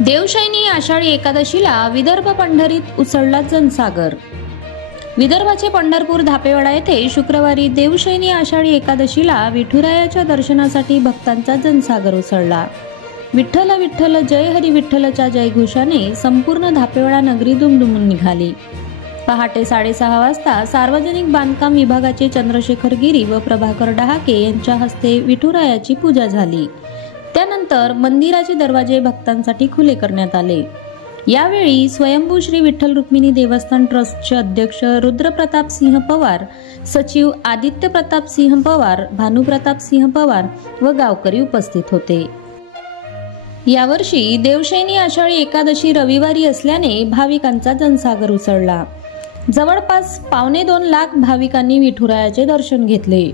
देवशयनी आषाढी एकादशीला विदर्भ पंढरीत उसळला जनसागर। विदर्भाचे पंढरपूर धापेवाडा येथे शुक्रवारी देवशयनी आषाढी एकादशीला विठुरायाच्या दर्शनासाठी भक्तांचा जनसागर उसळला। विठ्ठल विठ्ठल जय हरी विठ्ठलच्या जयघोषाने संपूर्ण धापेवाडा नगरी दुमदुमून निघाली। पहाटे 6:30 वाजता सार्वजनिक बांधकाम विभागाचे चंद्रशेखर गिरी व प्रभाकर डहाके यांच्या हस्ते विठुरायाची पूजा झाली। त्यानंतर मंदिराचे दरवाजे भक्तांसाठी खुले करण्यात आले। यावेळी स्वयंभू श्री विठ्ठल रुक्मिणी देवस्थान ट्रस्टचे अध्यक्ष रुद्रप्रताप सिंह पवार, सचिव आदित्य प्रताप सिंह पवार, भानुप्रताप सिंह पवार व गावकरी उपस्थित होते। यावर्षी देवशयनी आषाढी एकादशी रविवारी असल्याने भाविकांचा जनसागर उसळला। जवळपास 2.25 लाख भाविकांनी विठुरायाचे दर्शन घेतले।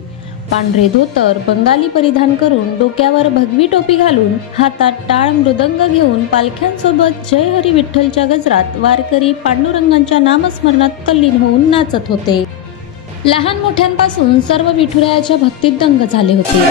पांढरे धोतर, बंगाली परिधान करून, डोक्यावर भगवी टोपी घालून, हातात टाळ मृदंग घेऊन पालख्यांसोबत जय हरी विठ्ठलच्या गजरात वारकरी पांडुरंगांच्या नामस्मरणात तल्लीन होऊन नाचत होते। लहान मोठ्यांपासून सर्व विठुरायाच्या भक्तीत दंग झाले होते।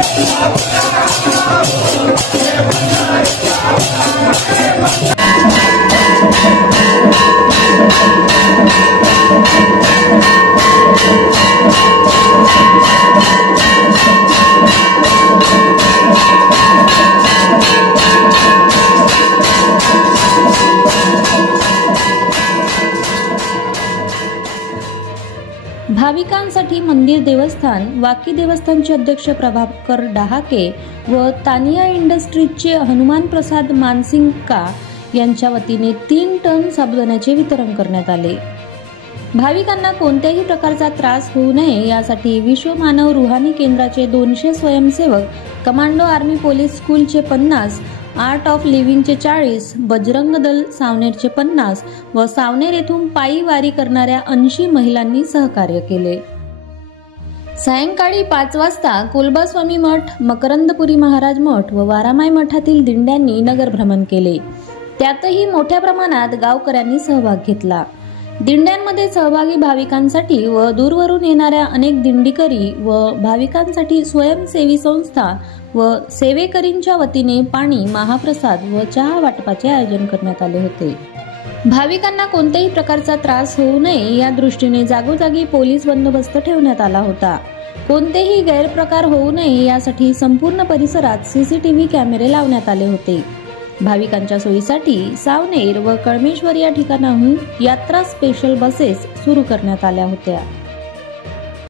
भाविकांसाठी मंदिर देवस्थान, वाकी देवस्थानचे अध्यक्ष प्रभाकर डहाके व तानिया इंडस्ट्रीजचे हनुमान प्रसाद मानसिंगका यांच्या वतीने 3 टन साबुदाण्याचे वितरण करण्यात आले। भाविकांना कोणत्याही प्रकारचा त्रास होऊ नये यासाठी विश्व मानव रुहानी केंद्राचे 200 स्वयंसेवक, कमांडो आर्मी पोलीस स्कूलचे 50, आर्ट ऑफ लिव्हिंगचे 40, बजरंग दल सावनेरचे 50 व सावनेर येथून पायी वारी करणाऱ्या 80 महिलांनी सहकार्य केले। सायंकाळी 5 वाजता कोलबास्वामी मठ, मकरंदपुरी महाराज मठ व वारामाई मठातील दिंड्यांनी नगर भ्रमण केले। त्यातही मोठ्या प्रमाणात गावकऱ्यांनी सहभाग घेतला। दिंड्यांमध्ये सहभागी भाविकांसाठी व दूरवरून येणाऱ्या अनेक दिंडीकरी व भाविकांसाठी स्वयंसेवी संस्था व सेवेकरींच्या वतीने पाणी, महाप्रसाद व चहा वाटपाचे आयोजन करण्यात आले होते। भाविकांना कोणत्याही प्रकारचा त्रास होऊ नये या दृष्टीने जागोजागी पोलीस बंदोबस्त ठेवण्यात आला होता। कोणतेही गैरप्रकार होऊ नये यासाठी संपूर्ण परिसरात सीसीटीव्ही कॅमेरे लावण्यात आले होते। भाविकांच्या सोयीसाठी सावनेर व कळमेश्वर या ठिकाणाहून यात्रा स्पेशल बसेस सुरू करण्यात आल्या होत्या।